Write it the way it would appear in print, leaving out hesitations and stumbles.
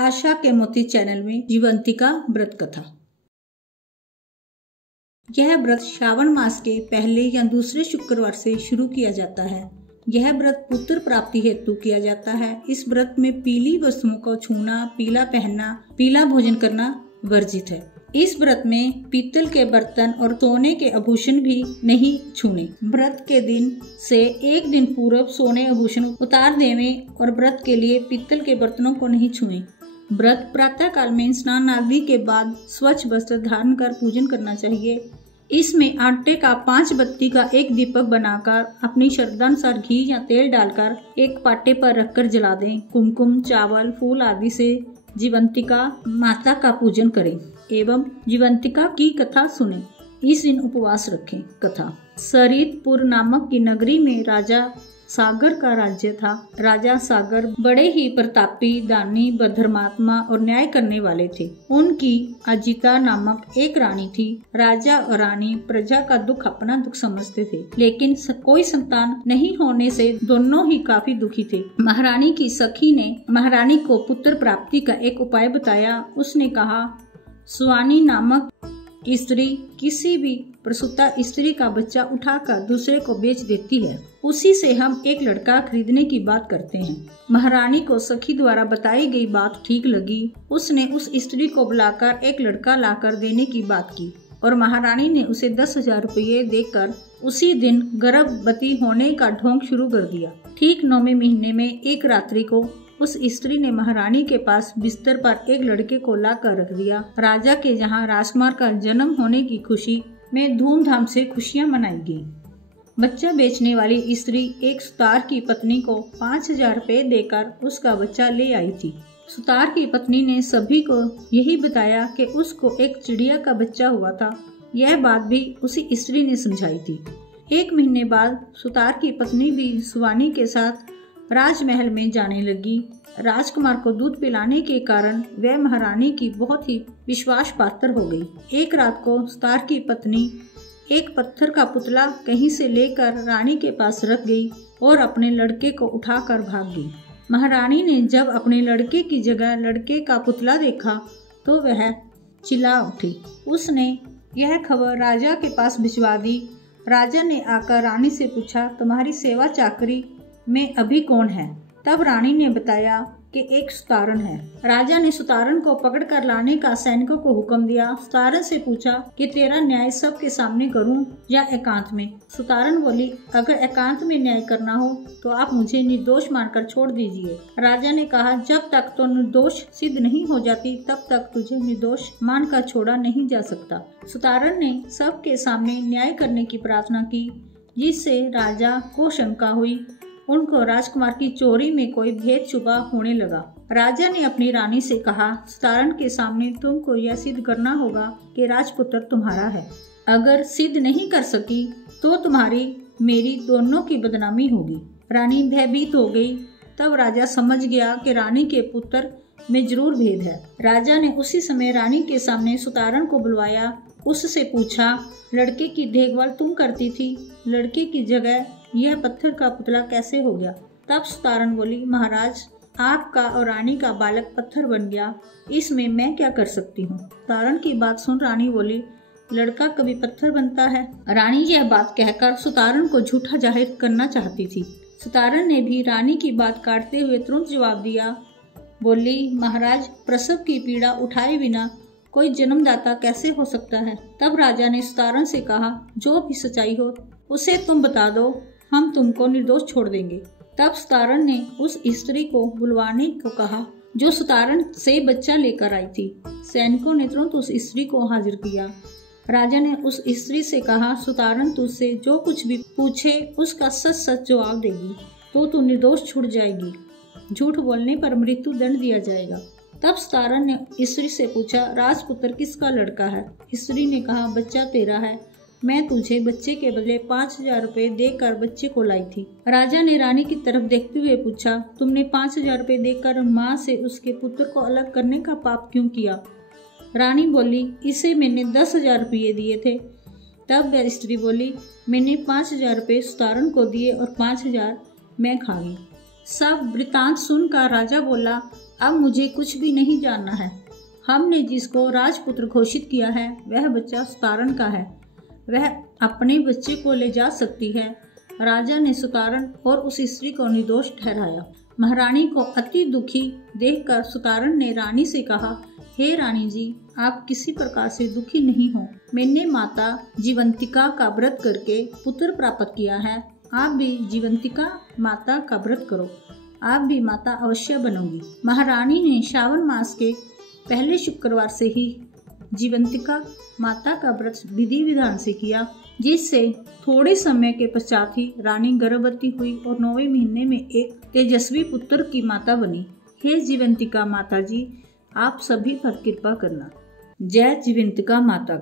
आशा के मोती चैनल में जीवंतिका व्रत कथा। यह व्रत श्रावण मास के पहले या दूसरे शुक्रवार से शुरू किया जाता है। यह व्रत पुत्र प्राप्ति हेतु किया जाता है। इस व्रत में पीली वस्तुओं को छूना, पीला पहनना, पीला भोजन करना वर्जित है। इस व्रत में पीतल के बर्तन और सोने के आभूषण भी नहीं छूने। व्रत के दिन से एक दिन पूर्व सोने आभूषण उतार देवें और व्रत के लिए पीतल के बर्तनों को नहीं छुएं। व्रत प्रातः काल में स्नान आदि के बाद स्वच्छ वस्त्र धारण कर पूजन करना चाहिए। इसमें आटे का 5 बत्ती का एक दीपक बनाकर अपनी श्रद्धानुसार घी या तेल डालकर एक पाटे पर रखकर जला दें। कुमकुम, चावल, फूल आदि से जीवंतिका माता का पूजन करें एवं जीवंतिका की कथा सुनें। इस दिन उपवास रखें। कथा। सरितपुर नामक की नगरी में राजा सागर का राज्य था। राजा सागर बड़े ही प्रतापी, दानी, धर्मात्मा और न्याय करने वाले थे। उनकी अजिता नामक एक रानी थी। राजा और रानी प्रजा का दुख अपना दुख समझते थे, लेकिन कोई संतान नहीं होने से दोनों ही काफी दुखी थे। महारानी की सखी ने महारानी को पुत्र प्राप्ति का एक उपाय बताया। उसने कहा, सुवानी नामक स्त्री किसी भी प्रसूता स्त्री का बच्चा उठाकर दूसरे को बेच देती है, उसी से हम एक लड़का खरीदने की बात करते हैं। महारानी को सखी द्वारा बताई गई बात ठीक लगी। उसने उस स्त्री को बुलाकर एक लड़का लाकर देने की बात की और महारानी ने उसे 10,000 रुपये देकर उसी दिन गर्भवती होने का ढोंग शुरू कर दिया। ठीक 9वें महीने में एक रात्रि को उस स्त्री ने महारानी के पास बिस्तर पर एक लड़के को ला कर रख दिया। राजा के यहाँ राजकुमार का जन्म होने की खुशी में धूमधाम से खुशियां मनाई गई। बच्चा बेचने वाली स्त्री एक सुतार की पत्नी को 5,000 रुपये देकर उसका बच्चा ले आई थी। सुतार की पत्नी ने सभी को यही बताया कि उसको एक चिड़िया का बच्चा हुआ था। यह बात भी उसी स्त्री ने समझाई थी। 1 महीने बाद सुतार की पत्नी भी सुवानी के साथ राजमहल में जाने लगी। राजकुमार को दूध पिलाने के कारण वह महारानी की बहुत ही विश्वास पात्र हो गई। एक रात को सुतार की पत्नी एक पत्थर का पुतला कहीं से लेकर रानी के पास रख गई और अपने लड़के को उठाकर भाग गई। महारानी ने जब अपने लड़के की जगह लड़के का पुतला देखा तो वह चिल्ला उठी। उसने यह खबर राजा के पास भिजवा दी। राजा ने आकर रानी से पूछा, तुम्हारी सेवा चाकरी में अभी कौन है? तब रानी ने बताया कि एक सुतारन है। राजा ने सुतारन को पकड़कर लाने का सैनिकों को हुक्म दिया। सुतारन से पूछा कि तेरा न्याय सबके सामने करूं या एकांत में? सुतारन बोली, अगर एकांत में न्याय करना हो तो आप मुझे निर्दोष मानकर छोड़ दीजिए। राजा ने कहा, जब तक तो निर्दोष सिद्ध नहीं हो जाती तब तक तुझे निर्दोष मानकर छोड़ा नहीं जा सकता। सुतारन ने सबके सामने न्याय करने की प्रार्थना की, जिससे राजा को शंका हुई। उनको राजकुमार की चोरी में कोई भेद छुपा होने लगा। राजा ने अपनी रानी से कहा, सुतारन के सामने तुमको यह सिद्ध करना होगा कि राजपुत्र तुम्हारा है। अगर सिद्ध नहीं कर सकी तो तुम्हारी मेरी दोनों की बदनामी होगी। रानी भयभीत हो गई। तब राजा समझ गया कि रानी के पुत्र में जरूर भेद है। राजा ने उसी समय रानी के सामने सुतारन को बुलवाया। उससे पूछा, लड़के की देखभाल तुम करती थी, लड़के की जगह यह पत्थर का पुतला कैसे हो गया? तब सुतारन बोली, महाराज, आपका और रानी का बालक पत्थर बन गया, इसमें मैं क्या कर सकती हूँ? सुतारन की बात सुन रानी बोली, लड़का कभी पत्थर बनता है? रानी यह बात कहकर सुतारन को झूठा जाहिर करना चाहती थी। सुतारन ने भी रानी की बात काटते हुए तुरंत जवाब दिया। बोली, महाराज, प्रसव की पीड़ा उठाए बिना कोई जन्मदाता कैसे हो सकता है? तब राजा ने सुतारन से कहा, जो भी सच्चाई हो उसे तुम बता दो, हम तुमको निर्दोष छोड़ देंगे। तब सुतारन ने उस स्त्री को बुलवाने को कहा जो सुतारन से बच्चा लेकर आई थी। सैनिकों ने तुरंत उस स्त्री को हाजिर किया। राजा ने उस स्त्री से कहा, सुतारन तुझसे जो कुछ भी पूछे उसका सच सच जवाब देगी तो तू निर्दोष छूट जाएगी। झूठ बोलने पर मृत्यु दंड दिया जाएगा। तब सुतारन ने स्त्री से पूछा, राजपुत्र किसका लड़का है? स्त्री ने कहा, बच्चा तेरा है। मैं तुझे बच्चे के बदले 5,000 रुपये देकर बच्चे को लाई थी। राजा ने रानी की तरफ देखते हुए पूछा, तुमने 5,000 रुपये देकर माँ से उसके पुत्र को अलग करने का पाप क्यों किया? रानी बोली, इसे मैंने 10,000 रुपये दिए थे। तब वह स्त्री बोली, मैंने 5,000 रुपये सुतारन को दिए और 5,000 मैं खा गई। सब वृतांत सुनकर राजा बोला, अब मुझे कुछ भी नहीं जानना है। हमने जिसको राजपुत्र घोषित किया है वह बच्चा सुतारण का है। वह अपने बच्चे को ले जा सकती है। राजा ने सुतारण और उस स्त्री को निर्दोष ठहराया। महारानी को अति दुखी देखकर सुतारण ने रानी से कहा, हे रानी जी, आप किसी प्रकार से दुखी नहीं हो। मैंने माता जीवंतिका का व्रत करके पुत्र प्राप्त किया है। आप भी जीवंतिका माता का व्रत करो, आप भी माता अवश्य बनोगी। महारानी ने श्रावण मास के पहले शुक्रवार से ही जीवंतिका माता का व्रत विधि विधान से किया, जिससे थोड़े समय के पश्चात ही रानी गर्भवती हुई और 9वें महीने में एक तेजस्वी पुत्र की माता बनी। हे जीवंतिका माता जी, आप सभी पर कृपा करना। जय जीवंतिका माता।